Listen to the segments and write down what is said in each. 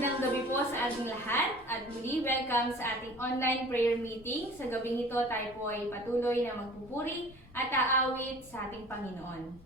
Magandang gabi po sa ating lahat at muli welcome sa ating online prayer meeting. Sa gabing ito tayo po ay patuloy na magpupuri at aawit sa ating Panginoon.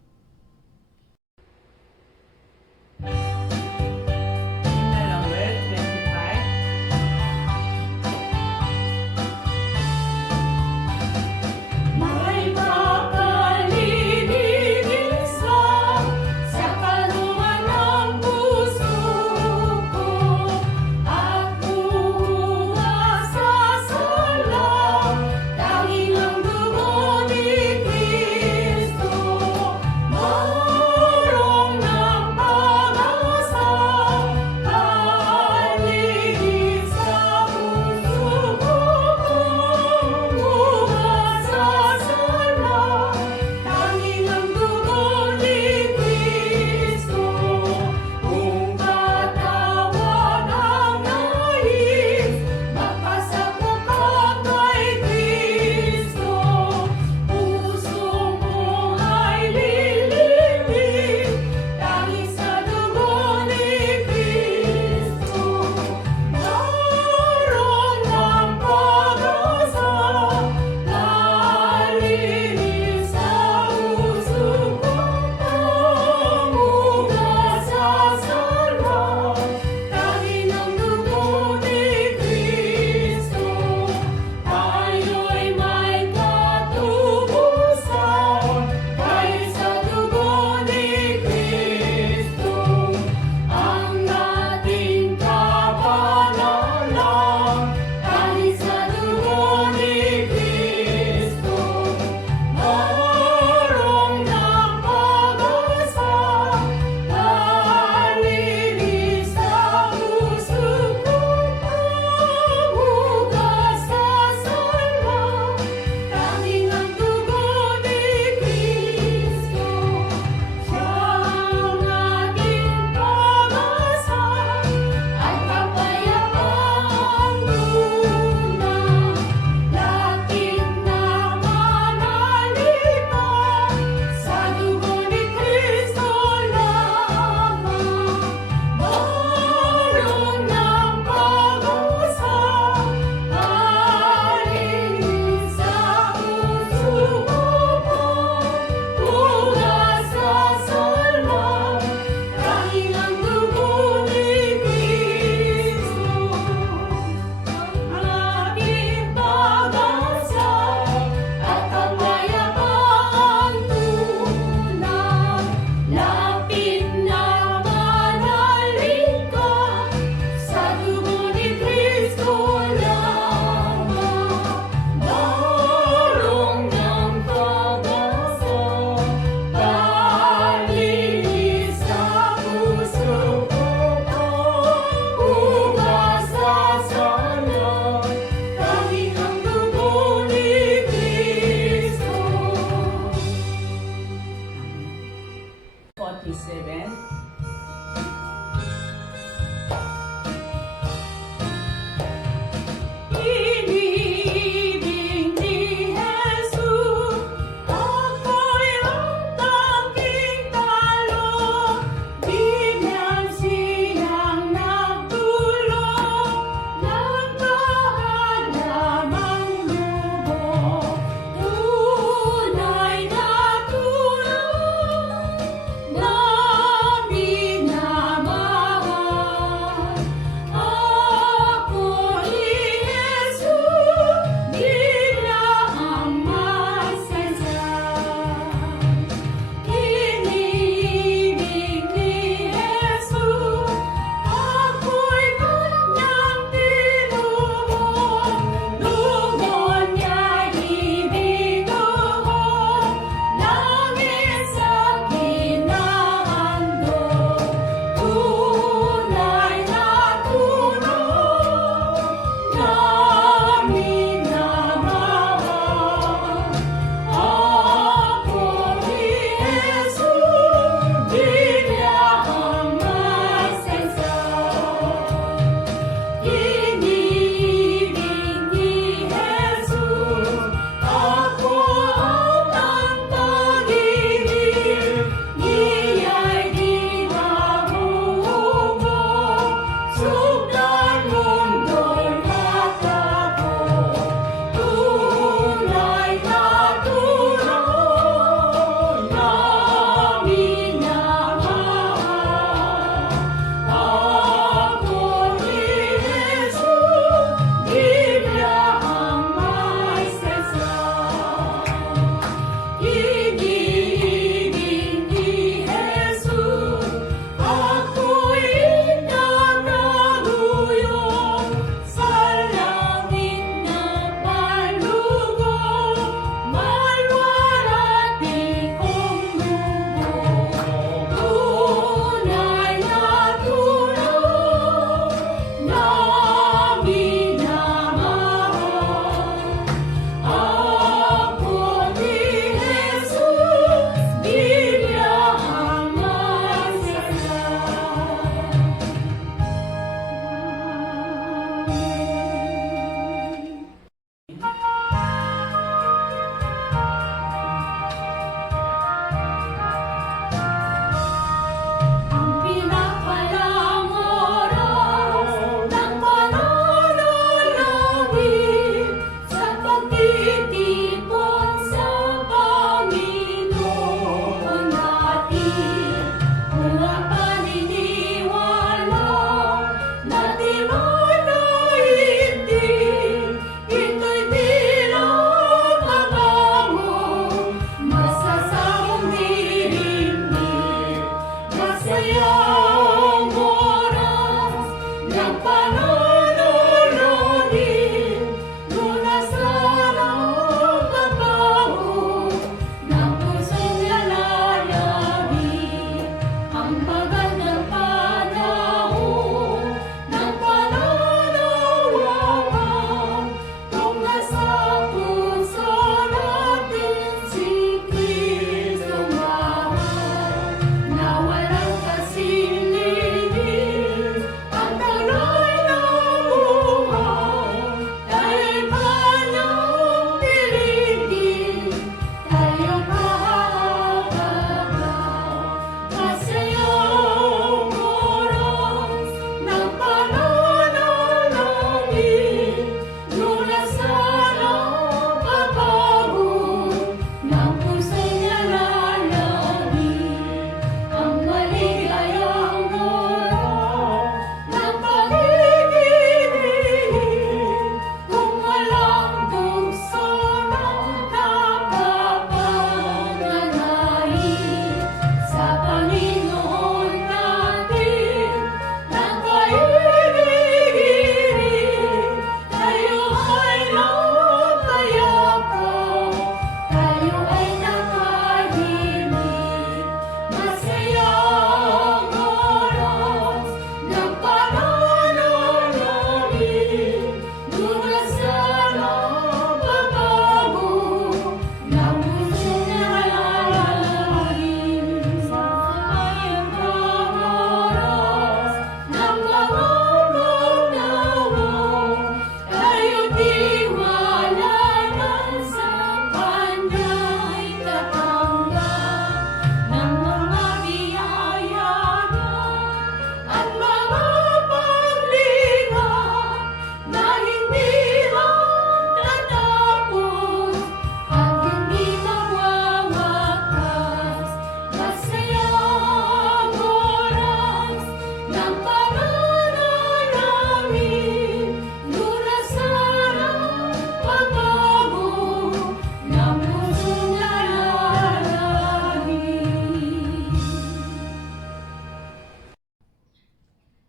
Ang pinapalang oras ng pananalangin sa pagtitipon sa Panginoon natin. Kung ang paniniwala natin ay naiintindihan, ito'y bilang mabango, masasabong dilimdim. Masayang oras ng pananalangin, lunasan ang pagbago ng puso'y nalalangin. Ang magandang panahon ng pananawagan, kung nasa puso natin si Kristo mahal, na walang kasing-lihim ang talay ng buhay. Tayo'y kanyang piligid, tayo'y kahahagaw. Masayang oras ng pananalangin, lunasan ang pagbago ng puso'y nalalangin. Ang maligayang oras ng pag-ibig, kung walang tukso ng kapapanganahin. Sa Panginoon natin nakaibig, tayo ay napayapa, tayo ay nakahimik. Masayang oras ng pananalangin, lunasan ang pagbago ng puso'y nalalangin. Sa mayamang oras ng pangangalawa, tayo'y tiwalanan sa Kanya'y tatanggap ng mga biyaya niya at mga paglinga na hindi matatapos at hindi mawawakas. Masayang oras ng pananalangin, lunasan ang pagbago ng puso'y nalalangin.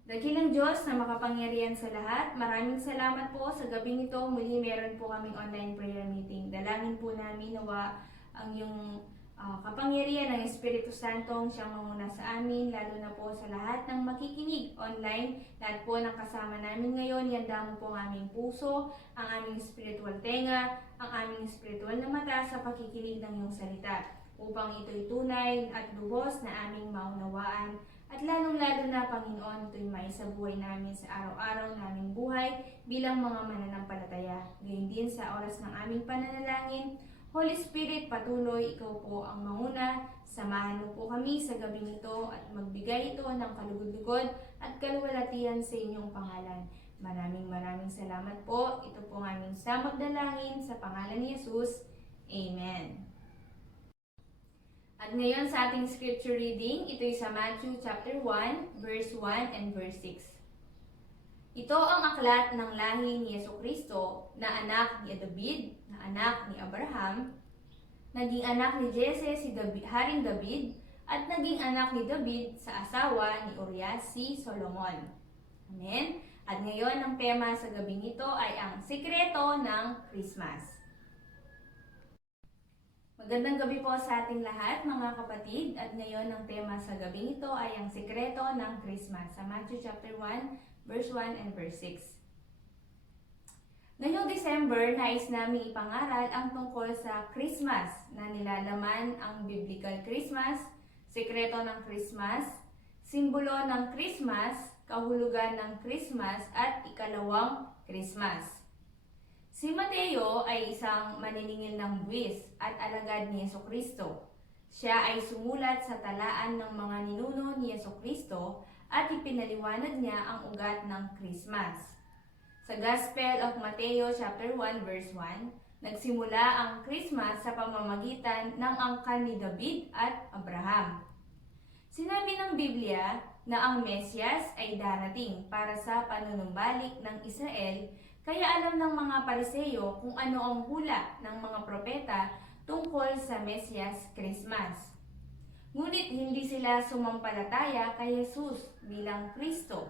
Dakilang Diyos na makapangyarihan sa lahat, maraming salamat po sa gabing ito. Muli meron po kaming online prayer meeting. Dalangin po namin nawa ang yung kapangyarihan ng Espiritu Santong siyang manguna sa amin, lalo na po sa lahat ng makikinig online. Lahat po ng kasama namin ngayon, ihanda mo po ang aming puso, ang aming spiritual tenga, ang aming spiritual na mata sa pakikinig ng iyong salita, upang ito'y tunay at lubos na aming maunawaan. At lalong-lalo na, Panginoon, ito'y may sa buhay namin sa araw-araw naming buhay bilang mga mananampalataya. Gayon din sa oras ng aming pananalangin, Holy Spirit, patuloy, ikaw po ang manguna. Samahan mo po kami sa gabing ito at magbigay ito ng kalugod-lugod at kaluwalhatian sa inyong pangalan. Maraming salamat po. Ito po ang aming samot dalangin sa pangalan ni Jesus. Amen. At ngayon sa ating scripture reading, ito'y sa Matthew chapter 1, verse 1 and verse 6. Ito ang aklat ng lahi ni Jesucristo na anak ni David, na anak ni Abraham, naging anak ni Jesse si Haring David, at naging anak ni David sa asawa ni Urias si Solomon. Amen? At ngayon ang tema sa gabing ito ay ang sikreto ng Christmas. Magandang gabi po sa ating lahat mga kapatid, at ngayon ang tema sa gabing ito ay ang sikreto ng Christmas sa Matthew chapter 1 verse 1 and verse 6. Ngayong December, nais namin ipangaral ang tungkol sa Christmas na nilalaman ang Biblical Christmas, sikreto ng Christmas, simbolo ng Christmas, kahulugan ng Christmas at ikalawang Christmas. Si Mateo ay isang maniningil ng buwis at alagad ni Jesucristo. Siya ay sumulat sa talaan ng mga ninuno ni Jesucristo at ipinaliwanag niya ang ugat ng Christmas. Sa Gospel of Mateo chapter 1 verse 1, nagsimula ang Christmas sa pamamagitan ng angkan ni David at Abraham. Sinabi ng Biblia na ang Mesyas ay darating para sa panunumbalik ng Israel, kaya alam ng mga Pariseyo kung ano ang hula ng mga propeta tungkol sa Mesyas Christmas. Ngunit hindi sila sumampalataya kay Jesus bilang Kristo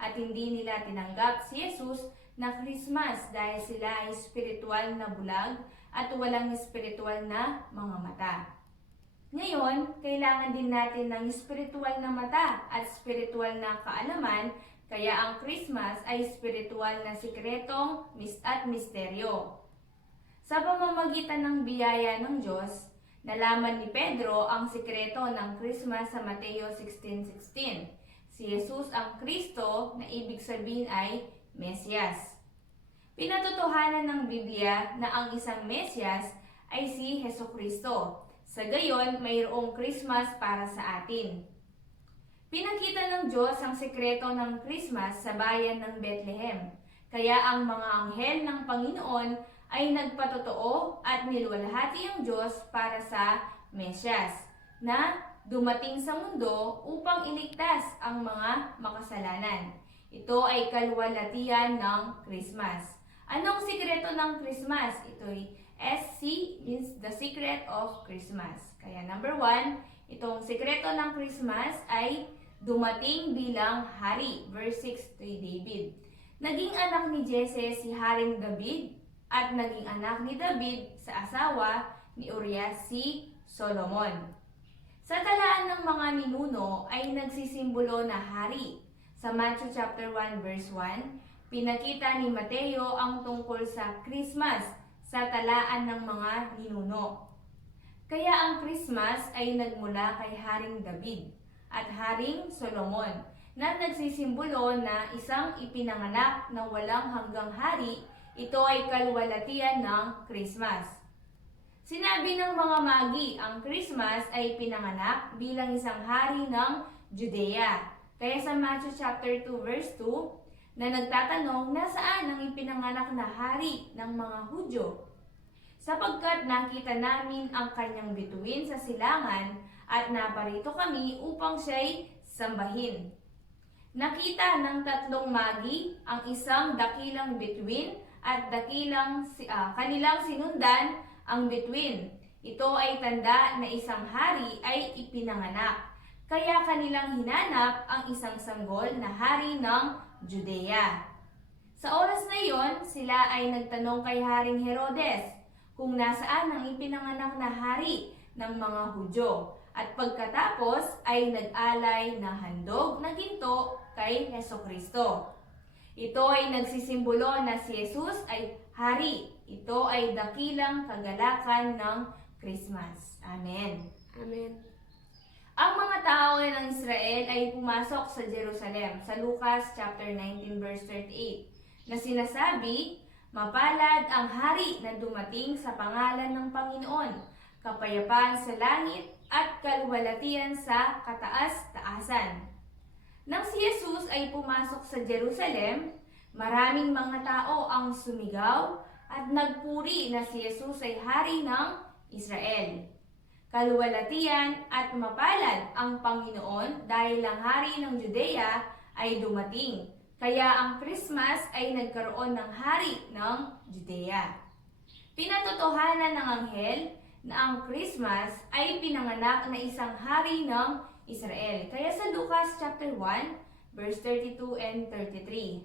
at hindi nila tinanggap si Jesus na Christmas dahil sila ay spiritual na bulag at walang spiritual na mga mata. Ngayon, kailangan din natin ng spiritual na mata at spiritual na kaalaman, kaya ang Christmas ay spiritual na sikretong at misteryo. Sa pamamagitan ng biyaya ng Diyos, nalaman ni Pedro ang sikreto ng Christmas sa Mateo 16:16. Si Jesus ang Kristo na ibig sabihin ay Mesyas. Pinatotohanan ng Biblia na ang isang Mesyas ay si Jesucristo. Sa gayon, mayroong Christmas para sa atin. Pinakita ng Diyos ang sekreto ng Christmas sa bayan ng Bethlehem. Kaya ang mga anghel ng Panginoon ay nagpatotoo at niluwalhati ang Diyos para sa Mesyas na dumating sa mundo upang iligtas ang mga makasalanan. Ito ay kaluwalhatian ng Christmas. Anong sikreto ng Christmas? Ito'y SC means the secret of Christmas. Kaya number 1, itong sikreto ng Christmas ay dumating bilang hari. Verse 6 kay David. Naging anak ni Jesse si Haring David at naging anak ni David sa asawa ni Urias si Solomon. Sa talaan ng mga ninuno ay nagsisimbolo na hari. Sa Matthew chapter 1 verse 1, pinakita ni Mateo ang tungkol sa Christmas sa talaan ng mga ninuno. Kaya ang Christmas ay nagmula kay Haring David at Haring Solomon na nagsisimbolo na isang ipinanganak na walang hanggang hari. Ito ay kaluwalhatian ng Christmas. Sinabi ng mga magi ang Christmas ay pinanganak bilang isang hari ng Judea. Kaya sa Matthew chapter 2 verse 2, na nagtatanong nasaan ang ipinanganak na hari ng mga Hudyo. Sapagkat nakita namin ang kanyang bituin sa silangan at naparito kami upang siya'y sambahin. Nakita ng tatlong magi ang isang dakilang bituin at kanilang sinundan ang bituin. Ito ay tanda na isang hari ay ipinanganak. Kaya kanilang hinanap ang isang sanggol na hari ng Judea. Sa oras na iyon, sila ay nagtanong kay Haring Herodes kung nasaan ang ipinanganak na hari ng mga Hudyo. At pagkatapos ay nag-alay na handog na ginto kay Jesucristo. Ito ay nagsisimbolo na si Jesus ay hari. Ito ay dakilang kagalakan ng Christmas. Amen. Amen. Ang mga tao ng Israel ay pumasok sa Jerusalem sa Lucas chapter 19 verse 38 na sinasabi, mapalad ang hari na dumating sa pangalan ng Panginoon, kapayapaan sa langit at kaluwalhatian sa kataas-taasan. Nang si Jesus ay pumasok sa Jerusalem, maraming mga tao ang sumigaw at nagpuri na si Jesus ay hari ng Israel. Kaluwalhatian at mapalad ang Panginoon dahil ang hari ng Judea ay dumating. Kaya ang Christmas ay nagkaroon ng hari ng Judea. Pinatotohanan ng anghel na ang Christmas ay pinanganak na isang hari ng Israel. Kaya sa Lucas chapter 1, verse 32 and 33.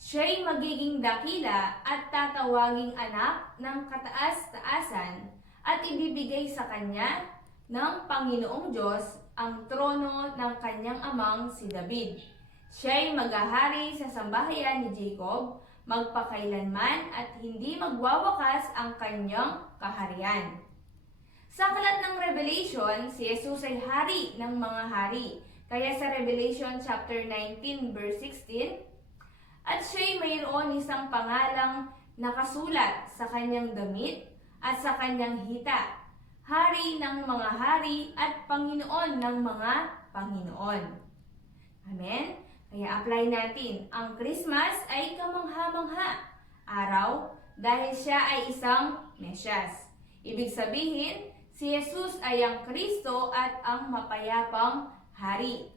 Siya'y magiging dakila at tatawaging anak ng kataas-taasan at ibibigay sa kanya ng Panginoong Diyos ang trono ng kanyang amang si David. Siya'y maghahari sa sambahayan ni Jacob, magpakailanman at hindi magwawakas ang kanyang kaharian. Sa aklat ng Revelation, si Jesus ay hari ng mga hari. Kaya sa Revelation chapter 19 verse 16, at siya'y mayroon isang pangalang nakasulat sa kanyang damit at sa kanyang hita, Hari ng mga hari at Panginoon ng mga Panginoon. Amen? Kaya apply natin, ang Christmas ay kamangha-mangha araw dahil siya ay isang Mesyas. Ibig sabihin, si Jesus ay ang Kristo at ang mapayapang hari.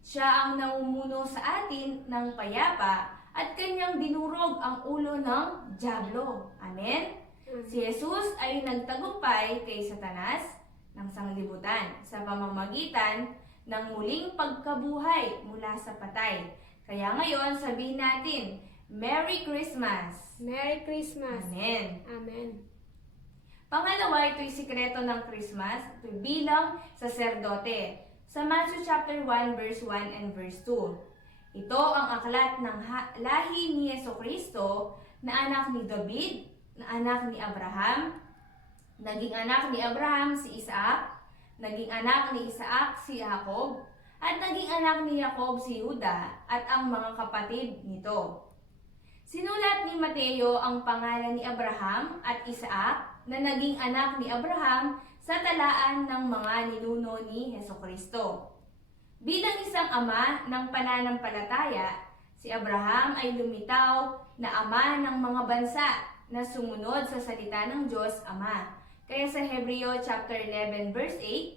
Siya ang namumuno sa atin ng payapa at kanyang dinurog ang ulo ng dyablo. Amen? Si Jesus ay nagtagumpay kay Satanas ng sanglibutan sa pamamagitan ng muling pagkabuhay mula sa patay. Kaya ngayon, sabihin natin, Merry Christmas! Merry Christmas! Amen! Amen. Pangalawa, ito'y sikreto ng Christmas, ito'y bilang saserdote. Sa Matthew chapter 1, verse 1 and verse 2. Ito ang aklat ng lahi ni Jesucristo na anak ni David, na anak ni Abraham, naging anak ni Abraham si Isaac, naging anak ni Isaac si Jacob, at naging anak ni Jacob si Juda at ang mga kapatid nito. Sinulat ni Mateo ang pangalan ni Abraham at Isaac na naging anak ni Abraham sa talaan ng mga ninuno ni Hesukristo. Bilang isang ama ng pananampalataya, si Abraham ay lumitaw na ama ng mga bansa na sumunod sa salita ng Diyos Ama. Kaya sa Hebreo chapter 11 verse 8,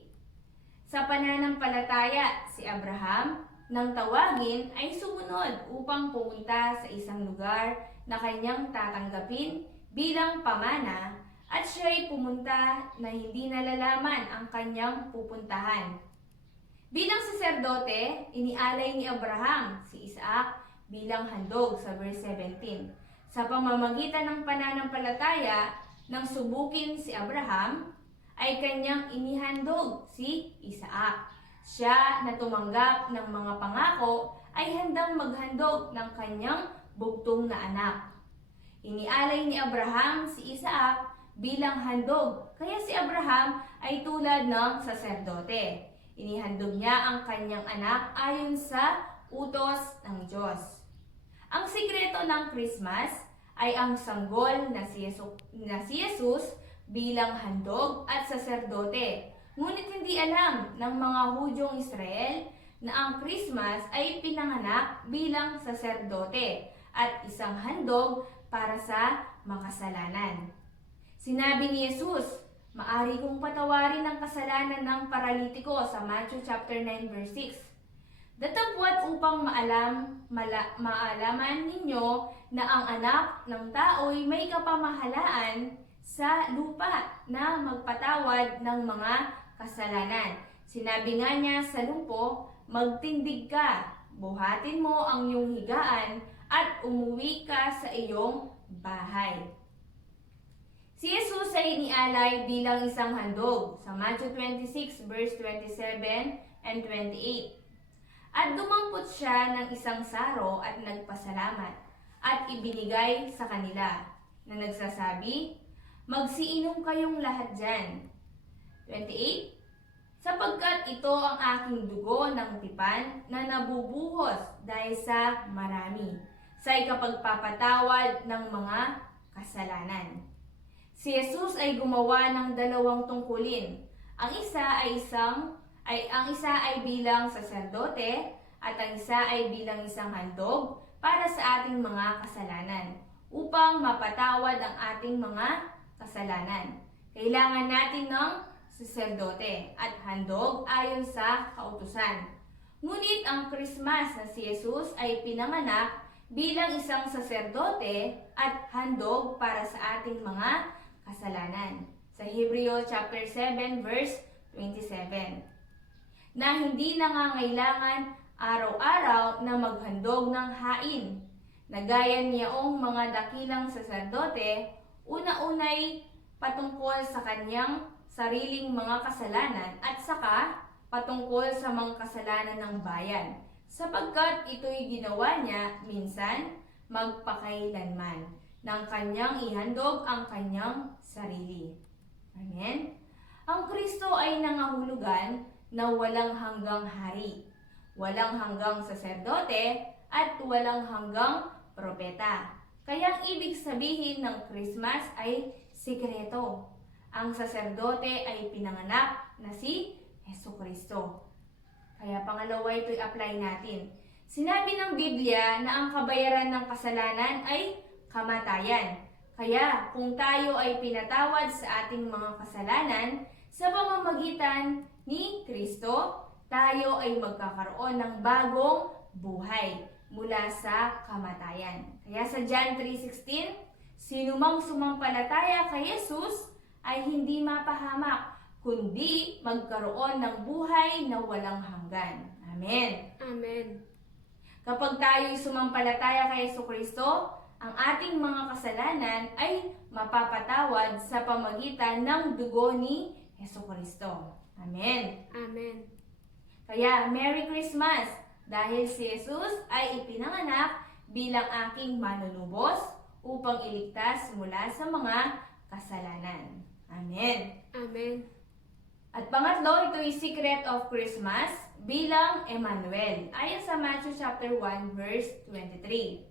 sa pananampalataya si Abraham nang tawagin ay sumunod upang pumunta sa isang lugar na kanyang tatanggapin bilang pamana at siya'y pumunta na hindi nalalaman ang kanyang pupuntahan. Bilang saserdote, inialay ni Abraham si Isaac bilang handog sa verse 17. Sa pamamagitan ng pananampalataya nang subukin si Abraham, ay kanyang inihandog si Isaac. Siya na tumanggap ng mga pangako ay handang maghandog ng kanyang bugtong na anak. Inialay ni Abraham si Isaac bilang handog, kaya si Abraham ay tulad ng saserdote. Inihandog niya ang kanyang anak ayon sa utos ng Diyos. Ang sikreto ng Christmas ay ang sanggol na si Jesus bilang handog at saserdote. Ngunit hindi alam ng mga Hudyong Israel na ang Christmas ay pinanganak bilang saserdote at isang handog para sa makasalanan. Sinabi ni Jesus, maari kong patawarin ang kasalanan ng paralitiko sa Matthew chapter 9 verse 6. Datapwat upang maalaman ninyo na ang anak ng tao'y may kapamahalaan sa lupa na magpatawad ng mga kasalanan. Sinabi nga niya sa lumpo, magtindig ka, buhatin mo ang iyong higaan at umuwi ka sa iyong bahay. Si Jesus ay inialay bilang isang handog sa Matthew 26 verse 27 and 28. At dumampot siya ng isang saro at nagpasalamat at ibinigay sa kanila na nagsasabi, magsiinom kayong lahat dyan. 28. Sapagkat ito ang aking dugo ng tipan na nabubuhos dahil sa marami, sa ikapagpapatawad ng mga kasalanan. Si Jesus ay gumawa ng dalawang tungkulin. Ang isa ay bilang saserdote at ang isa ay bilang isang handog para sa ating mga kasalanan upang mapatawad ang ating mga kasalanan. Kailangan natin ng saserdote at handog ayon sa kautusan. Ngunit ang Christmas na si Jesus ay pinanganak bilang isang saserdote at handog para sa ating mga kasalanan. Sa Hebreo chapter 7 verse 27. Na hindi nangangailangan araw-araw na maghandog ng hain. Na gaya niyaong mga dakilang saserdote, una-unay patungkol sa kanyang sariling mga kasalanan at saka patungkol sa mga kasalanan ng bayan, sapagkat ito'y ginawa niya minsan magpakailanman nang kanyang ihandog ang kanyang sarili. Amen? Ang Kristo ay nangahulugan na walang hanggang hari. walang hanggang saserdote, at walang hanggang propeta. Kaya ang ibig sabihin ng Christmas ay sikreto. Ang saserdote ay pinanganak na si Jesucristo. Kaya pangalawa ito'y apply natin. Sinabi ng Biblia na ang kabayaran ng kasalanan ay kamatayan. Kaya kung tayo ay pinatawad sa ating mga kasalanan sa pamamagitan ni Kristo, tayo ay magkakaroon ng bagong buhay mula sa kamatayan. Kaya sa John 3:16, sinumang sumampalataya kay Jesus ay hindi mapahamak, kundi magkaroon ng buhay na walang hanggan. Amen. Amen. Kapag tayo'y sumampalataya kay Jesucristo, ang ating mga kasalanan ay mapapatawad sa pamagitan ng dugo ni Jesucristo. Amen. Amen. Kaya, Merry Christmas! Dahil si Jesus ay ipinanganak bilang aking manunubos upang iligtas mula sa mga kasalanan. Amen. Amen. At pangatlo, ito yung Secret of Christmas bilang Emmanuel. Ayon sa Matthew chapter 1 verse 23.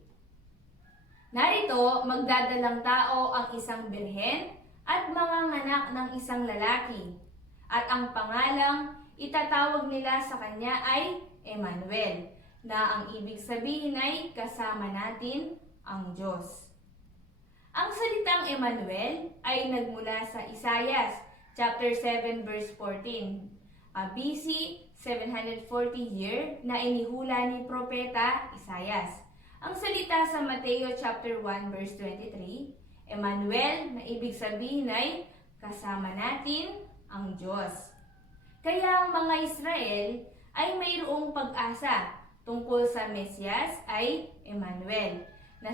Narito, magdadalang tao ang isang birhen at manganganak ng isang lalaki. At ang pangalang itatawag nila sa kanya ay Emmanuel, na ang ibig sabihin ay kasama natin ang Diyos. Ang salitang Emmanuel ay nagmula sa Isaiah chapter 7 verse 14. BC 740 year na inihula ni Propeta Isaias. Ang salita sa Mateo chapter 1 verse 23, Emmanuel na ibig sabihin ay kasama natin ang Diyos. Kaya ang mga Israel ay mayroong pag-asa tungkol sa Mesyas ay Emmanuel, na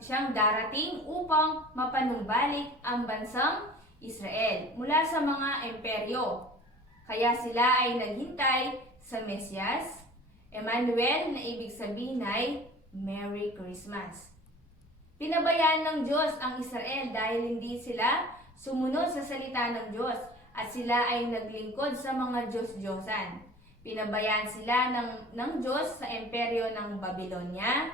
siyang darating upang mapanumbalik ang bansang Israel mula sa mga imperyo. Kaya sila ay naghintay sa Mesyas, Emmanuel na ibig sabihin ay Merry Christmas. Pinabayaan ng Diyos ang Israel dahil hindi sila sumunod sa salita ng Diyos at sila ay naglingkod sa mga Diyos-Diyosan. Pinabayaan sila ng Diyos sa imperyo ng Babylonia,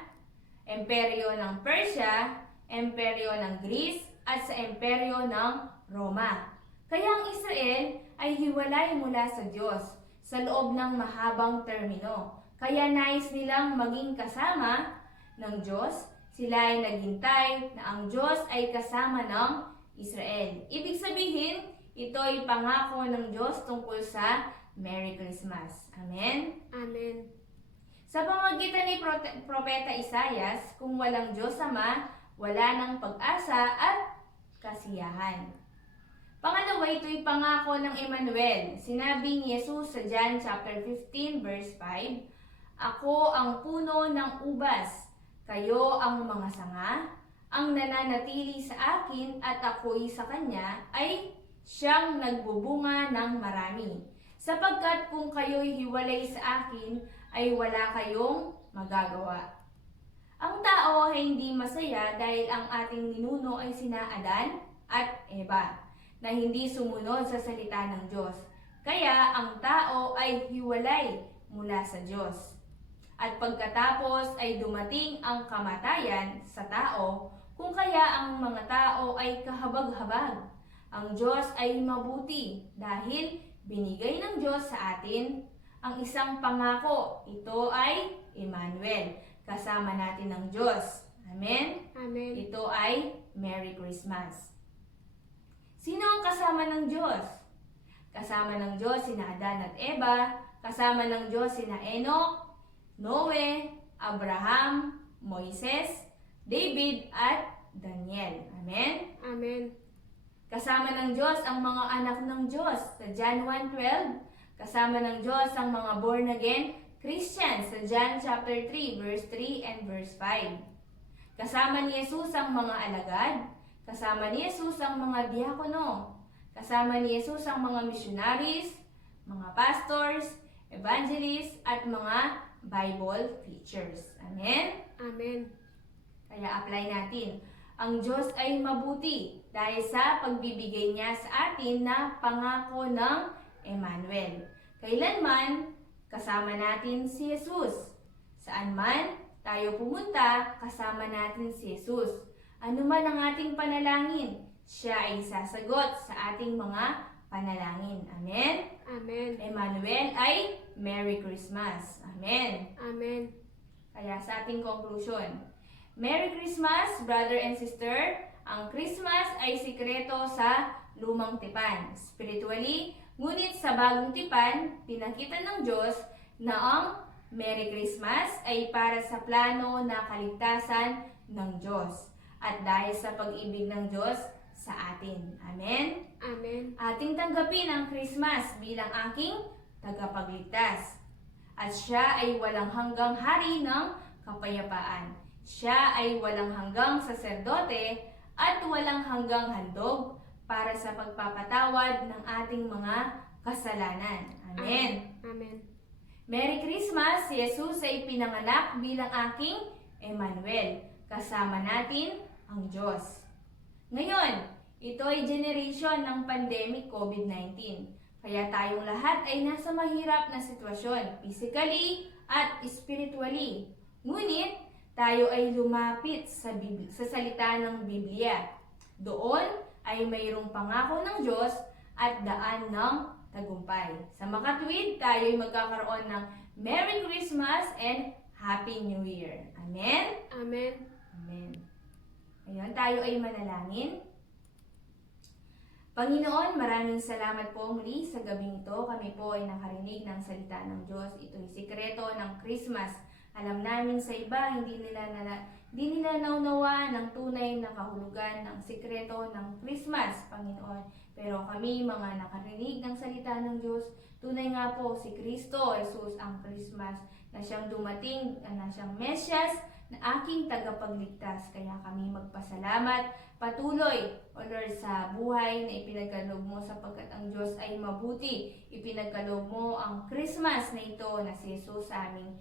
imperyo ng Persia, imperyo ng Greece, at sa imperyo ng Roma. Kaya ang Israel ay hiwalay mula sa Diyos sa loob ng mahabang termino. Kaya nais nilang maging kasama ng Diyos. Sila ay naghintay na ang Diyos ay kasama ng Israel. Ibig sabihin, ito ay pangako ng Diyos tungkol sa Merry Christmas. Amen? Amen. Sa pamamagitan ni Propeta Isaias, kung walang Diyos Ama, wala ng pag-asa at kasiyahan. Pangalawa, ito'y pangako ng Emmanuel. Sinabi ni Jesus sa John chapter 15 verse 5, Ako ang puno ng ubas, kayo ang mga sanga, ang nananatili sa akin at ako'y sa kanya ay siyang nagbubunga ng marami. Sapagkat kung kayo'y hiwalay sa akin, ay wala kayong magagawa. Ang tao ay hindi masaya dahil ang ating ninuno ay sina Adan at Eva, na hindi sumunod sa salita ng Diyos. Kaya ang tao ay hiwalay mula sa Diyos. At pagkatapos ay dumating ang kamatayan sa tao, kung kaya ang mga tao ay kahabag-habag. Ang Diyos ay mabuti dahil binigay ng Diyos sa atin ang isang pangako. Ito ay Emmanuel, kasama natin ng Diyos. Amen? Amen. Ito ay Merry Christmas. Sino ang kasama ng Diyos? Kasama ng Diyos sina Adan at Eva, kasama ng Diyos sina Enoch, Noe, Abraham, Moises, David at Daniel. Amen? Amen. Kasama ng Diyos ang mga anak ng Diyos sa John 1:12. Kasama ng Diyos ang mga born again Christians sa John chapter 3 verse 3 and verse 5. Kasama ni Jesus ang mga alagad. Kasama ni Jesus ang mga diakono. Kasama ni Jesus ang mga missionaries, mga pastors, evangelists, at mga Bible teachers. Amen? Amen. Kaya apply natin. Ang Diyos ay mabuti dahil sa pagbibigay niya sa atin na pangako ng Emmanuel. Kailanman kasama natin si Jesus. Saan man tayo pumunta, kasama natin si Jesus. Ano man ang ating panalangin, siya ay sasagot sa ating mga panalangin. Amen? Amen. Emmanuel ay Merry Christmas. Amen. Amen. Kaya sa ating conclusion, Merry Christmas, brother and sister. Ang Christmas ay sikreto sa lumang tipan, spiritually, ngunit sa bagong tipan, pinakita ng Diyos na ang Merry Christmas ay para sa plano na kaligtasan ng Diyos at dahil sa pag-ibig ng Diyos sa atin. Amen? Amen. Ating tanggapin ang Christmas bilang aking tagapagligtas. At siya ay walang hanggang hari ng kapayapaan. Siya ay walang hanggang saserdote at walang hanggang handog para sa pagpapatawad ng ating mga kasalanan. Amen. Amen. Merry Christmas! Si Jesus ay pinanganak bilang aking Emmanuel. Kasama natin ang Diyos. Ngayon, ito ay generation ng pandemic COVID-19. Kaya tayong lahat ay nasa mahirap na sitwasyon, physically at spiritually. Ngunit, tayo ay lumapit sa salita ng Biblia. Doon ay mayroong pangako ng Diyos at daan ng tagumpay. Sa makatuwid, tayo ay magkakaroon ng Merry Christmas and Happy New Year. Amen? Amen. Amen. Ngayon, tayo ay manalangin. Panginoon, maraming salamat po muli sa gabing ito. Kami po ay nakarinig ng salita ng Diyos. Ito'y sikreto ng Christmas. Alam namin sa iba, hindi nila naunawa ng tunay na kahulugan ng sikreto ng Christmas, Panginoon. Pero kami, mga nakarinig ng salita ng Diyos, tunay nga po si Kristo, Jesus ang Christmas, na siyang dumating, na siyang Mesyas, na aking tagapagligtas. Kaya kami magpasalamat patuloy, O Lord, sa buhay na ipinagkaloob mo sapagkat ang Diyos ay mabuti. Ipinagkaloob mo ang Christmas na ito na si Jesus sa aming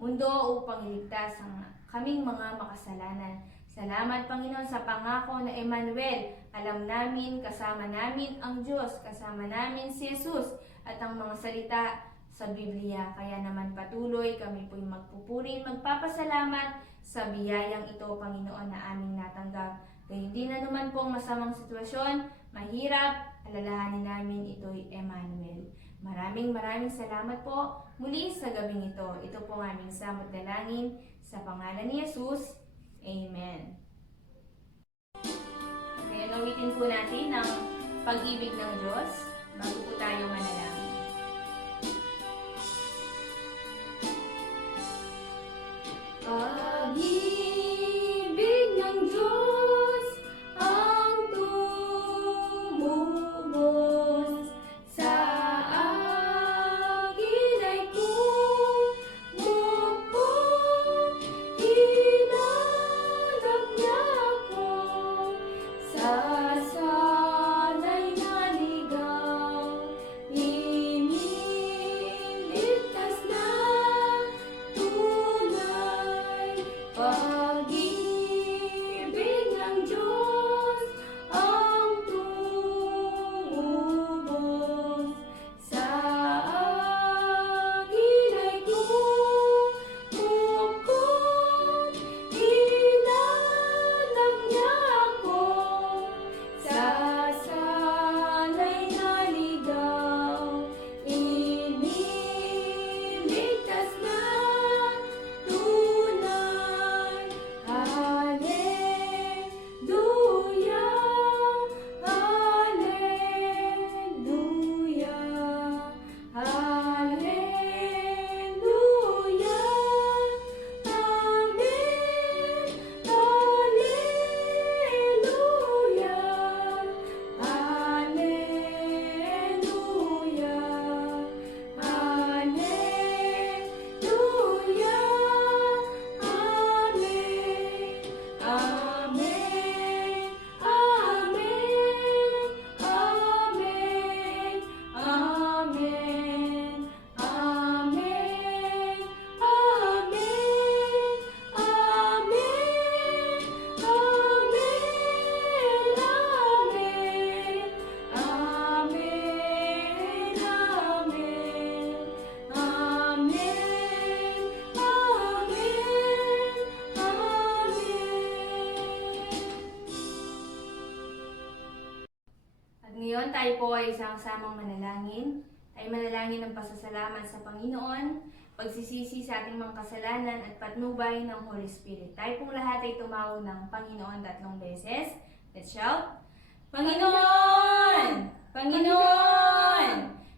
mundo upang iligtas ang kaming mga makasalanan. Salamat, Panginoon, sa pangako na Emmanuel. Alam namin, kasama namin ang Diyos, kasama namin si Jesus at ang mga salita sa Biblia. Kaya naman patuloy kami po'y magpupuri, magpapasalamat sa biyayang ito, Panginoon, na aming natanggap. Gayun din na naman pong masamang sitwasyon, mahirap, alalahanin namin ito'y Emmanuel. Maraming salamat po muli sa gabing ito. Ito po ang aming samot dalangin sa pangalan ni Jesus. Amen. Kaya nawitin po natin ang pag-ibig ng Diyos bago po tayo manalangin. Pag-ibig ng Diyos ang tumubos sa akin ay kumukot. Hinanap niya ako sa sanay na ligaw. Ngayon tayo po ay isang-samang manalangin. Tayo manalangin ng pasasalamat sa Panginoon, pagsisisi sa ating mga kasalanan at patnubay ng Holy Spirit. Tayo pong lahat ay tumawag ng Panginoon 3 beses. Let's shout. Panginoon! Panginoon!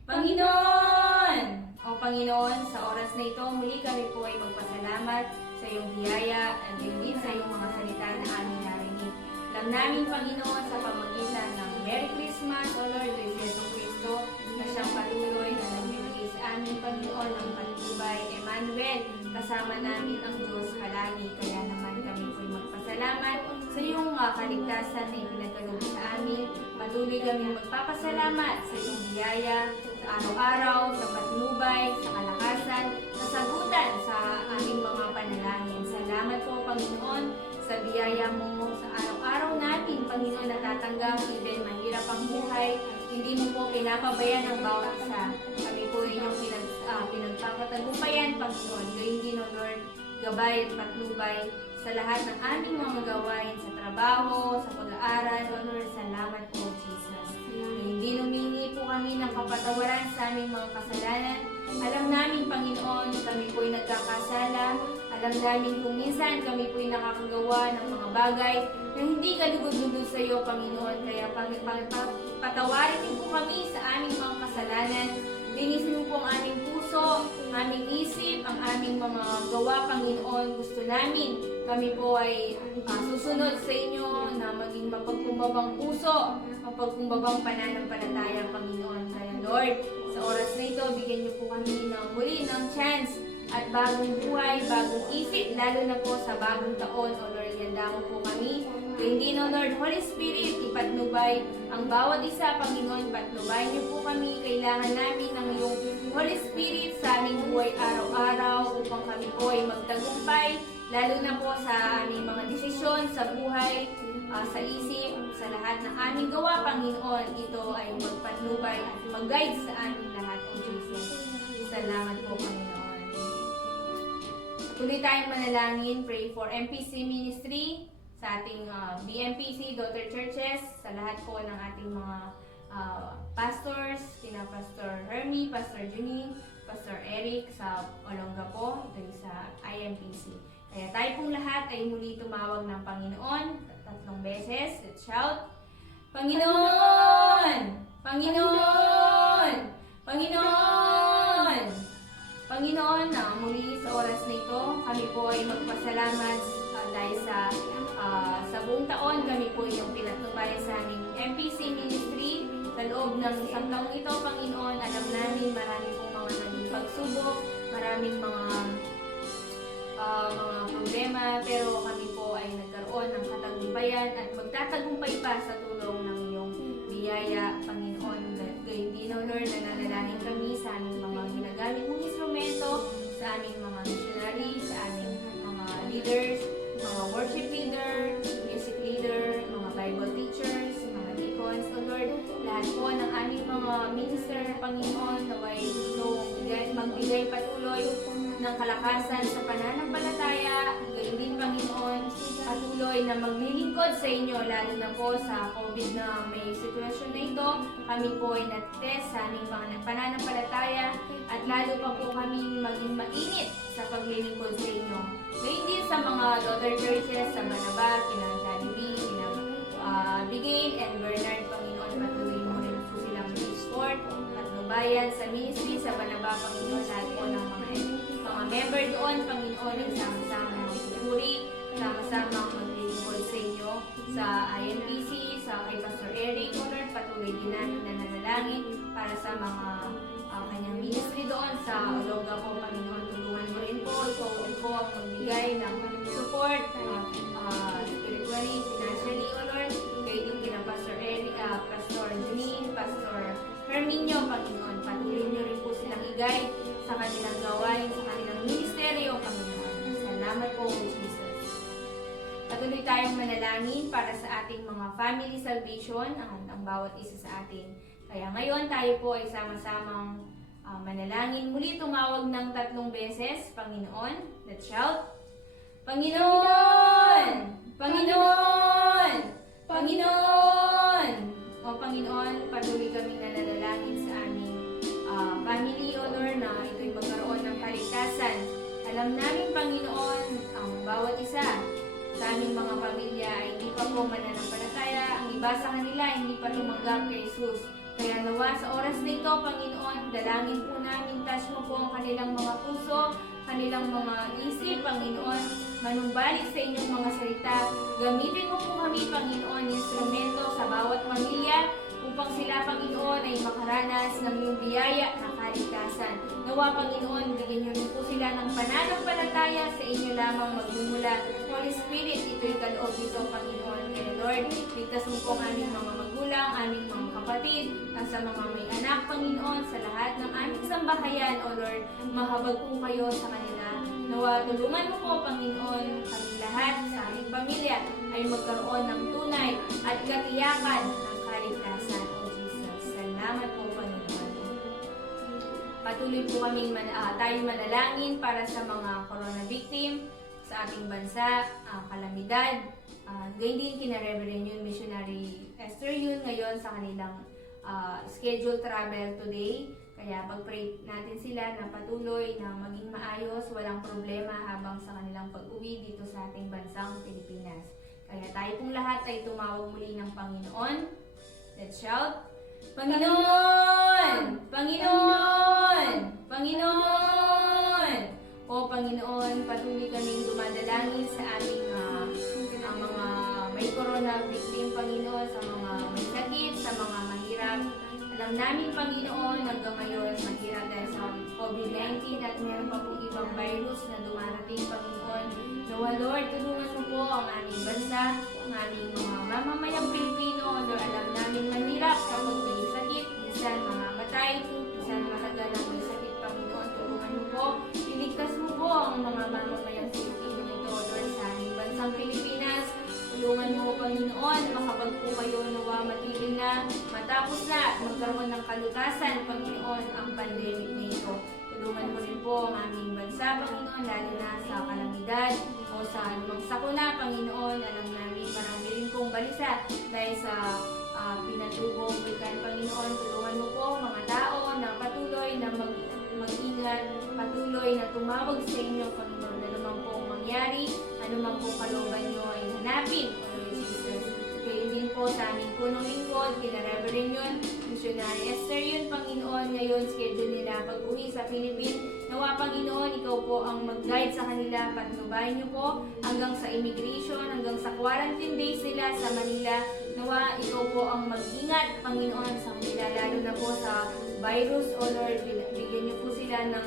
Panginoon! O Panginoon, sa oras na ito, muli kami po ay magpasalamat sa iyong biyaya at din sa iyong mga salita na aming narinig. Alam namin, Panginoon, sa pamagitan ng Merry Christmas, O Lord, kay Jesu Cristo, na siyang patuloy na nagbibigay sa amin, Panginoon, ng patnubay, Emmanuel, kasama namin ang Diyos palagi. Kaya naman kami po'y magpasalamat sa iyong kaligtasan na ipinagkaloob sa amin. Patuloy kami magpapasalamat sa iyong biyaya, sa araw-araw, sa patnubay, sa kalakasan, sa sagutan sa aming mga panalangin. Salamat po, Panginoon, sa biyaya mo sa araw-araw natin, Panginoon, natatanggap, even mahirap ang buhay, hindi mo po pinapabayan ang bawat isa. Kami po inyong pinagpapatagumpayan, Panginoon. Gayun din, O Lord, gabay at patnubay sa lahat ng aming mga gawain sa trabaho, sa pag-aaral. O Lord, salamat po, Jesus. Gayun din, humingi po kami ng kapatawaran sa aming mga kasalanan. Alam namin, Panginoon, kami po'y nagkakasala. Alam namin kung minsan kami po'y nakakagawa ng mga bagay na hindi kalugod-lugod sa iyo, Panginoon. Kaya patawarin niyo po kami sa aming mga kasalanan. Linisin mo po ang aming puso, aming isip, ang aming mga gawa, Panginoon. Gusto namin kami po ay susunod sa inyo na maging mapagkumbabang puso, mapagkumbabang pananampalataya, Panginoon. Kaya Lord, sa oras na ito, bigyan niyo po kami ng muli ng chance at bagong buhay, bagong isip, lalo na po sa bagong taon. O Lord, ganda mo po kami. Kaya hindi, O Lord, Holy Spirit, ipatnubay ang bawat isa, Panginoon. Patnubay niyo po kami. Kailangan namin ng iyong Holy Spirit sa aming buhay araw-araw upang kami po ay magtagumpay, lalo na po sa aming mga desisyon sa buhay, sa isip, sa lahat ng aming gawa, Panginoon. Ito ay magpatnubay at mag-guide sa aming lahat, O Jesus. Salamat po, Panginoon. Tuloy tayong manalangin, pray for MPC Ministry, sa ating BMPC, daughter churches, sa lahat po ng ating mga pastors, kina Pastor Hermie, Pastor Junine, Pastor Eric sa Olongapo, ito yung sa IMPC. Kaya tayo pong lahat ay muli tumawag ng Panginoon 3 beses. Let's shout. Panginoon! Panginoon! Panginoon! Panginoon, na muli sa oras na ito, kami po ay magpasalamat dahil sa buong taon, kami po yung pinatnubayan sa aming MPC Ministry. Sa loob ng isang taong ito, Panginoon, alam namin marami pong mga naging pagsubok, maraming mga problema, pero kami po ay nagkaroon ng katagumpayan at magtatagumpay pa sa tulong ng iyong biyaya, Panginoon. Gayun din, O Lord, nananalangin kami sa aming mga ginagamit mong instrumento, sa aming mga missionary, sa aming mga leaders, mga worship leader, music leader, mga Bible teachers, mga deacons, O Lord, lahat po ng aming mga minister, Panginoon, naway ito magbigay patuloy ng kalakasan sa pananampalataya. Gayon din, Panginoon, patuloy na maglilingkod sa inyo, lalo na po sa COVID na may sitwasyon na ito. Kami po ay natitest sa aming pananampalataya at lalo pa po kami maging mainit sa paglilingkod sa inyo. Gayon din sa mga daughter churches sa Banaba, kina Jollibee, kina Abigail and Bernard, Panginoon, patuloy mo rin po silang support at nubayan sa ministry sa Banaba, Panginoon, lahat po ng mga member doon, Panginoon, ay sama-sama magpupuri, sama-sama maglilingkod sa inyo, sa INPC, sa kay Pastor Eric, O Lord, patuloy din natin na nanalangin para sa mga kanyang ministry doon sa Olongapo, Panginoon. Tulungan mo rin po, ikaw po ang magbigay ng support, spiritually, financially, O Lord, kayo din kina Pastor Eric, Pastor Junine, Pastor Herminio, Panginoon, patuloy niyo rin po silang i-guide sa kanilang gawain, sa kanilang ministeryo, Panginoon. Salamat po, Jesus. Patuloy tayong manalangin para sa ating mga family salvation, ang bawat isa sa atin. Kaya ngayon tayo po ay sama-samang manalangin. Muli tumawag ng 3 beses, Panginoon. Let's shout. Panginoon! Panginoon! Panginoon! O Panginoon, patuloy Alam namin, Panginoon, ang bawat isa sa aming mga pamilya ay hindi pa po mananampalataya. Ang iba sa kanila hindi pa tumanggap kay Jesus. Kaya nawa sa oras na ito, Panginoon, dalangin po namin, touch mo po ang kanilang mga puso, kanilang mga isip, Panginoon, manumbalik sa inyong mga salita. Gamitin mo po kami, Panginoon, instrumento sa bawat pamilya upang sila, Panginoon, ay makaranas ng iyong biyaya na kaligtasan. Nawa, Panginoon, bigyan niyo rin po sila ng pananampalataya sa inyo lamang magmumula. Holy Spirit, ito'y kaloob dito, Panginoon. Kaya Lord, ligtas mo po ang aming mga magulang, aming mga kapatid, at sa mga may anak, Panginoon, sa lahat ng aming sambahayan, O Lord, mahabag po kayo sa kanila. Nawa, tulungan mo po, Panginoon, kami lahat sa aming pamilya ay magkaroon ng tunay at katiyakan ng kaligtasan, O Jesus. Salamat po, Panginoon. Patuloy po kaming tayo manalangin para sa mga corona victim sa ating bansa, kalamidad. Gayon din kina Reverend Yun, Missionary Esther Yun ngayon sa kanilang scheduled travel today. Kaya pag-pray natin sila na patuloy na maging maayos, walang problema habang sa kanilang pag-uwi dito sa ating bansang Pilipinas. Kaya tayo pong lahat ay tumawag muli ng Panginoon. Let's shout, Panginoon! Panginoon! Panginoon! O Panginoon, patuloy kaming dumadalangin sa aming ang mga may corona victim, Panginoon, sa mga may sakit, sa mga mahirap. Alam namin, Panginoon, hanggang ngayon mahirap dahil sa COVID-19 at meron pa pong ibang virus na dumarating, Panginoon. Nawa, Lord, tulungan mo po ang aming bansa, ang aming mga mamamayang Pilipino. Lord, alam namin mahirap kapag may sakit, minsan mamamatay, minsan matagal na may sakit, Panginoon. Tulungan mo po, iligtas mo po ang mga mamamayang Pilipino nito, Lord, sa aming bansang Pilipinas. Tulungan mo, Panginoon, makapag po kayo nawa matigil na, matapos na at magkaroon ng kalutasan, Panginoon, ang pandemic na ito. Tulungan mo rin po ang aming bansa, Panginoon, lalo na sa kalamidad o sa anumang sakuna, Panginoon. Alam namin marami rin pong balisa dahil sa pinatubong bulkan, Panginoon. Tulungan mo po mga tao na patuloy na mag-ingat, patuloy na tumawag sa inyo, Panginoon, na naman pong mangyari, anumang pong kalooban nyo ay hanapin, O Lord Jesus. Gayon din po sa aming punong lingkod, kina Reverend Yun, Missionary Esther Yun, Panginoon, ngayon schedule nila pag-uwi sa Philippines. Nawa, Panginoon, ikaw po ang mag-guide sa kanila, patnubayan niyo po hanggang sa immigration, hanggang sa quarantine days nila sa Manila. Nawa, ikaw po ang mag-ingat, Panginoon, sa kanila, lalo na po sa virus, O Lord, bigyan niyo po sila ng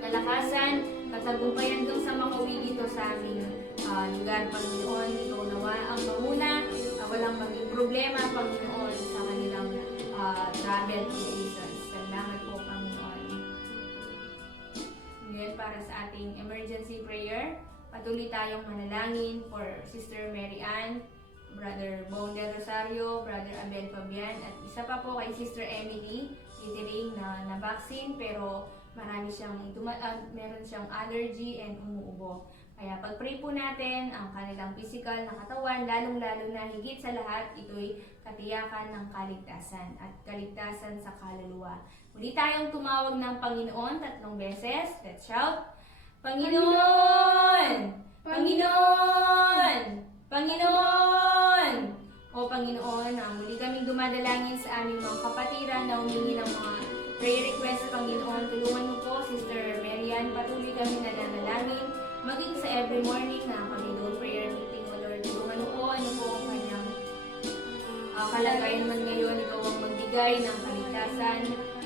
kalakasan, katagumpayan hanggang sa makauwi dito sa aming lugar, Panginoon. Ikaw nawa ang mamuna, walang maging problema, Panginoon, sa kanilang travel to Jesus. Salamat po, Panginoon. Ngayon, para sa ating emergency prayer, patuloy tayong manalangin for Sister Mary Ann, Brother Bong Del Rosario, Brother Abel Fabian, at isa pa po kay Sister Emily Itering na vaccine pero marami siyang meron siyang allergy and umuubo. Kaya pag-pray po natin ang kanilang physical na katawan, lalong-lalo na higit sa lahat, ito'y katiyakan ng kaligtasan at kaligtasan sa kaluluwa. Muli tayong tumawag ng Panginoon 3 beses. Let's shout, Panginoon! Panginoon! Panginoon! O Panginoon, muli kaming dumadalangin sa aming mga kapatiran na humingi ng mga prayer request, Panginoon. Tulungan mo po, Sister Marian, patuloy kami na nanalangin, maging sa every morning na kami doon prayer meeting, O Lord. Tulungan mo po, ano po ang kanyang kalagayan man ngayon, ikaw ang magbigay ng kaligtasan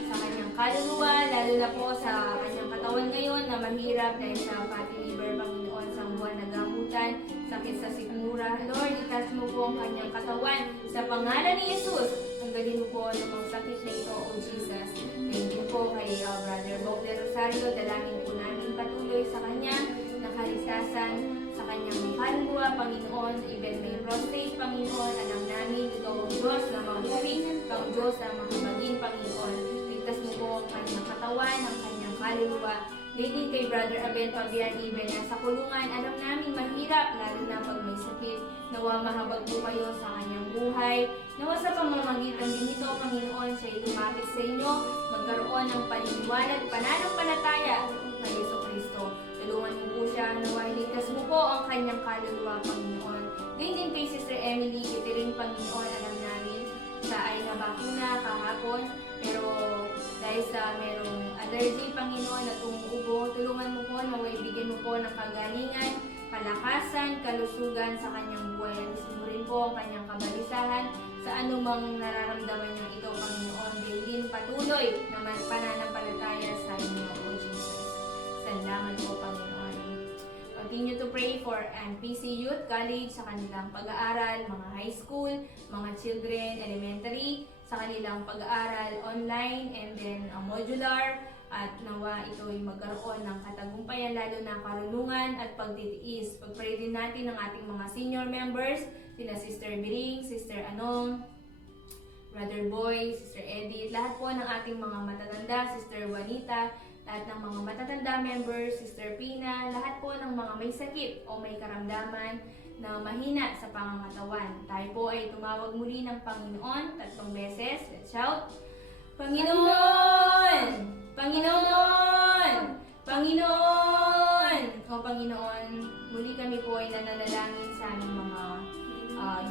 sa kanyang kaluluwa, lalo na po sa kanyang katawan ngayon na mahirap dahil sa fatty liver, Panginoon, sa buwan na gamutan, sakit sa sikmura. Lord, itas mo po ang kanyang katawan sa pangalan ni Jesus. Tanggalin mo po ang mga sakit na ito, O Jesus. Thank you po kay Brother Bong Del Rosario. Dalangin po namin patuloy sa kanya na kaligtasan sa kanyang kaluluwa, Panginoon. Even may prostate, Panginoon. Alam namin, ikaw ang Diyos na mabuting, ang Diyos na mahabagin, Panginoon. Ligtas mo po ang kanyang katawan, ang kanyang kaluluwa. Ganyan kay Brother Abel Fabian, even sa kulungan, alam namin mahirap, lalo na pag may sakit. Nawa mahabag po kayo sa kanyang buhay. Nawa sa pamamagitan din ito, Panginoon, siya'y lumapit sa inyo, magkaroon ng paniniwala at pananampalataya kay Yesu Kristo. tulungan mo po siya, naway ligtas mo po ang kanyang kaluluwa, Panginoon. Ganyan din kay Sister Emily, ito rin, Panginoon, alam namin, siya ay nabakuna kahapon, pero dahil sa merong allergy, Panginoon, at umuubo, tulungan mo po, naway bigyan mo po ng kagalingan, kalakasan, kalusugan sa kanyang buhay. Alis mo rin po ang kanyang kabalisahan sa anumang nararamdaman niyang ito, Panginoon. Dahil din patuloy na pananampalataya sa inyo, O Jesus. Salamat po, Panginoon. Continue to pray for NPC Youth College sa kanilang pag-aaral, mga high school, mga children, elementary, sa kanilang pag-aaral online, and then modular, at nawa ito'y magkaroon ng katagumpayan, lalo na karunungan at pagtitiis. Pag-pray din natin ang ating mga senior members, sina Sister Biring, Sister Anong, Brother Boy, Sister Edith, lahat po ng ating mga matatanda, Sister Juanita, lahat ng mga matatanda members, Sister Pina, lahat po ng mga may sakit o may karamdaman na mahina sa pangangatawan. Tayo po ay tumawag muli ng Panginoon 3 beses. Let's shout, Panginoon! Panginoon! Panginoon! O Panginoon, muli kami po ay nananalangin sa aming mga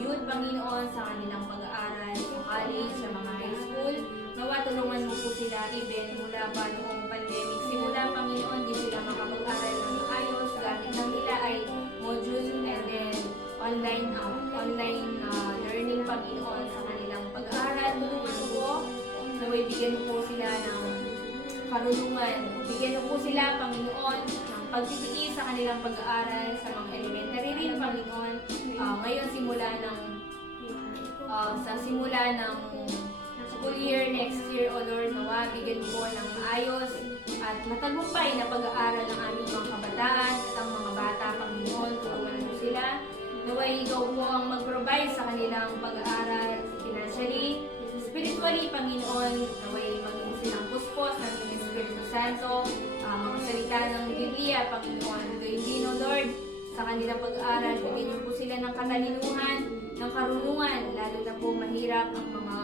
youth, Panginoon, sa kanilang pag-aaral, sa college, sa mga high school. Nawa, tulungan mo po sila, even mula pa noong pandemic. Simula, Panginoon, di sila makapag-aral ng maayos. Gamit lang nila ay module and then online learning, Panginoon, sa kanilang pag-aaral. Tulungan mo po, naway bigyan mo po sila ng karunungan. Bigyan mo po sila, Panginoon, ng pagtitiis sa kanilang pag-aaral sa mga elementary rin, Panginoon. Ngayon simula ng school year, next year, O Lord, nawa, bigyan mo po ng maayos at matagumpay na pag-aaral ng aming mga kabataan at ang mga bata, Panginoon. Tulungan mo sila. Naway ikaw po ang mag-provide sa kanilang pag-aaral financially, spiritually, Panginoon. Naway maging silang puspos ng iyong Espiritu Santo, mga salita ng Biblia, Panginoon. Gayon din, O Lord, sa kanilang pag-aaral, bigyan niyo po sila ng katalinuhan, ng karunungan, lalo na po mahirap ang mga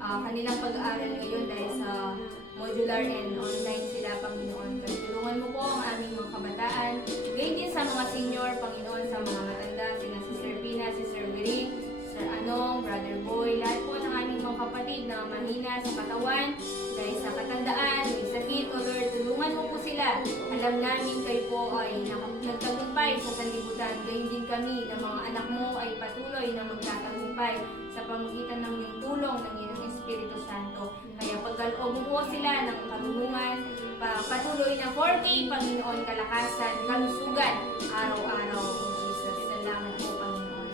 kanilang pag-aaral ngayon dahil sa modular and online sila, Panginoon. Kaya tulungan mo po ang aming mga kabataan, gayon din sa mga senior, Panginoon, sa mga matanda, sina Sister Pina, Sister Biring, Sister Anong, Brother Boy, lahat po ng aming mga kapatid na mahina sa katawan, dahil sa katandaan, may sakit, O Lord, tulungan mo po sila. Alam namin kayo po ay nagtagumpay sa sanlibutan, gayon din kami na mga anak mo ay patuloy na magtatagumpay sa pamagitan ng iyong tulong ng iyong Espiritu Santo. Kaya pagkaloob mo po sila ng karunungan, patuloy na 4K, Panginoon, kalakasan, kalusugan, araw-araw, O Jesus. Salamat po, Panginoon.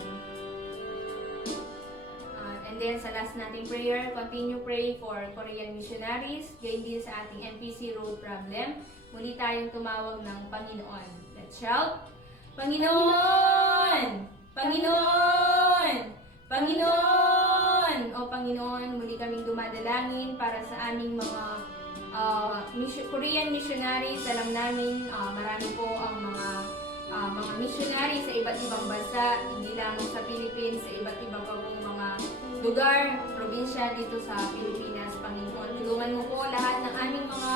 And then sa last nating prayer, continue praying for Korean missionaries, gayon din sa ating NPC road problem. Muli tayong tumawag ng Panginoon. Let's shout, Panginoon! Panginoon! Panginoon! O Panginoon, muli kaming dumadalangin para sa aming mga Korean missionaries. Alam namin, marami po ang mga missionary sa iba't ibang bansa, hindi lamang sa Philippines, sa iba't iba pa pong mga lugar, probinsya dito sa Pilipinas, Panginoon. Tulungan mo po lahat ng aming mga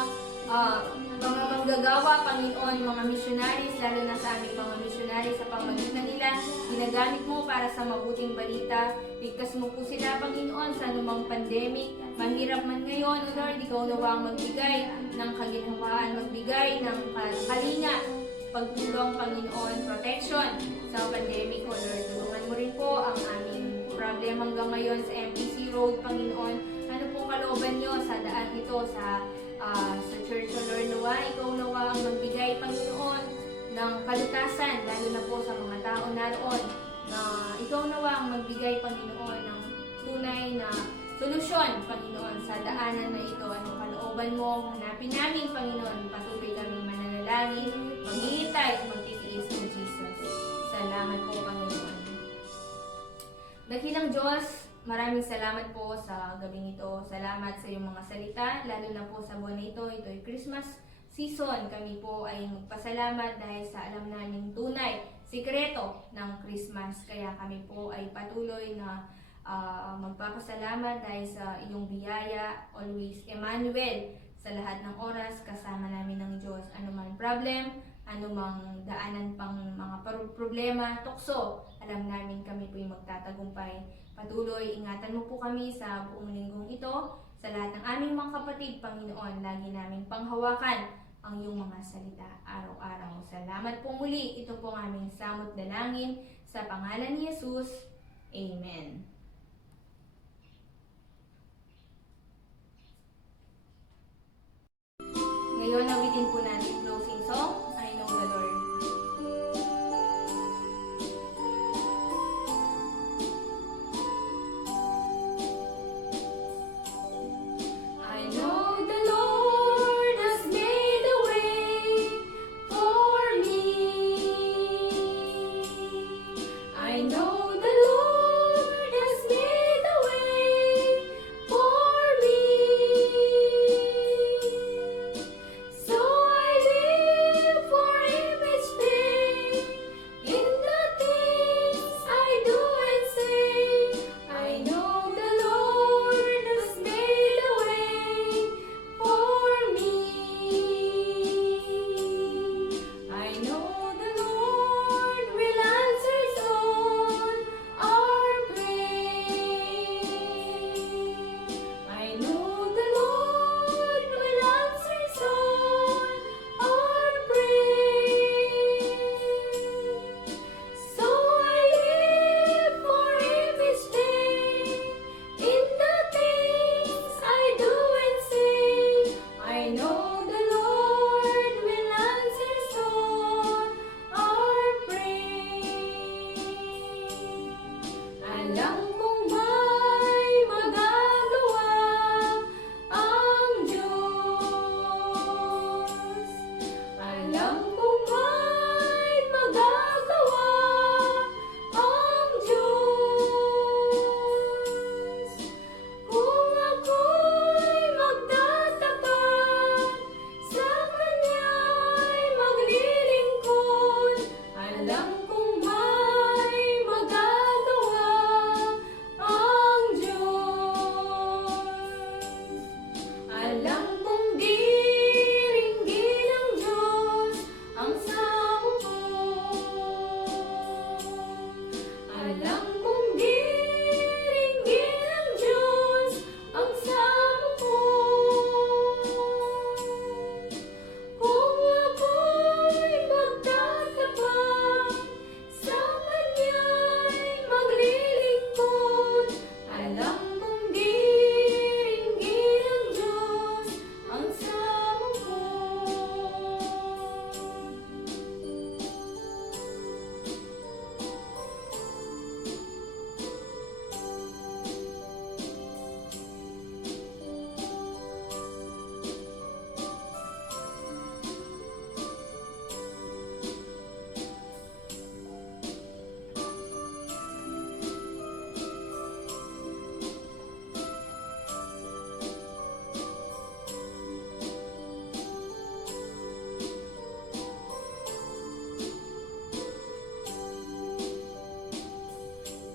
manggagawa, Panginoon, mga missionaries, lalo na sa aming mga missionaries, sa pamagitan nila, ginagamit mo para sa mabuting balita. Ligtas mo po sila, Panginoon, sa anumang pandemic. Mahirap man ngayon, O Lord, ikaw nawa ang magbigay ng kaginhawaan, magbigay ng kalinga, pagtulong, Panginoon, protection sa pandemic, O Lord. Tulungan mo rin po ang aming problem hanggang ngayon sa MPC Road, Panginoon. Ano pong kalooban nyo sa daan ito sa Church, O Lord, nawa, ikaw nawa ang magbigay, Panginoon, ng kalutasan, lalo na po sa mga tao naroon, na ikaw nawa ang magbigay, Panginoon, ng tunay na solusyon, Panginoon, sa daanan na ito. Anong kalooban mo, hanapin namin, Panginoon, patuloy kaming mananalangin, maghihintay at magtitiis ng Jesus. Salamat po, Panginoon. Dakilang Diyos, maraming salamat po sa gabing ito. Salamat sa iyong mga salita, lalo na po sa buwan na ito. Ito ay Christmas season. Kami po ay magpasalamat dahil sa alam namin tunay, sikreto ng Christmas. Kaya kami po ay patuloy na magpapasalamat dahil sa iyong biyaya, always Emmanuel, sa lahat ng oras kasama namin ng Diyos. Ano man problem, anumang daanan pang mga problema, tukso, alam namin kami po yung magtatagumpay. Patuloy, ingatan mo po kami sa buong linggong ito, sa lahat ng aming mga kapatid, Panginoon, lagi namin panghawakan ang iyong mga salita araw-araw. Salamat po muli, ito po ang aming samot dalangin, sa pangalan ni Jesus, Amen. Ngayon, awitin po natin closing song, I Know the Lord. I know the Lord has made a way for me. I know the Lord has made a way for me. So I live for Him each day in the things I do and say. I know the Lord has made a way for me. I know the Lord will answer soon our prayer. I know the Lord will answer soon our prayer. So I live for Him each day in the things I do and say. I know the Lord will answer soon our prayer. Alam kong may magagawa ang Diyos. Alam kong may magagawa ang Diyos. Kung ako'y magtatapat, sa Kanya'y maglilingkod, alam kong may magagawa ang Diyos. Alam kong diringgin ng Diyos ang samong ko. Alam kong diringgin ng Diyos ang samong ko. Kung ako'y magtatapat, sa Kanya'y maglilingkod, alam kong diringgin ng Diyos ang samong ko.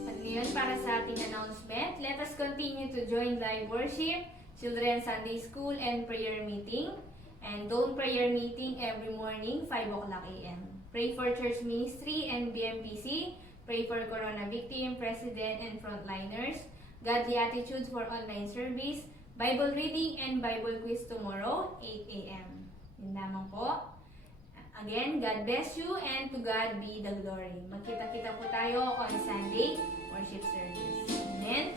At ngayon, para sa ating announcement, let us continue to join live worship, Children's Sunday School, and prayer meeting. And Dawn prayer meeting every morning, 5 o'clock a.m. Pray for church ministry and BMPC. Pray for Corona victim, president, and frontliners. Godly attitudes for online service. Bible reading and Bible quiz tomorrow, 8 a.m. Yun lamang po. Again, God bless you and to God be the glory. Magkita-kita po tayo on Sunday worship service. Amen.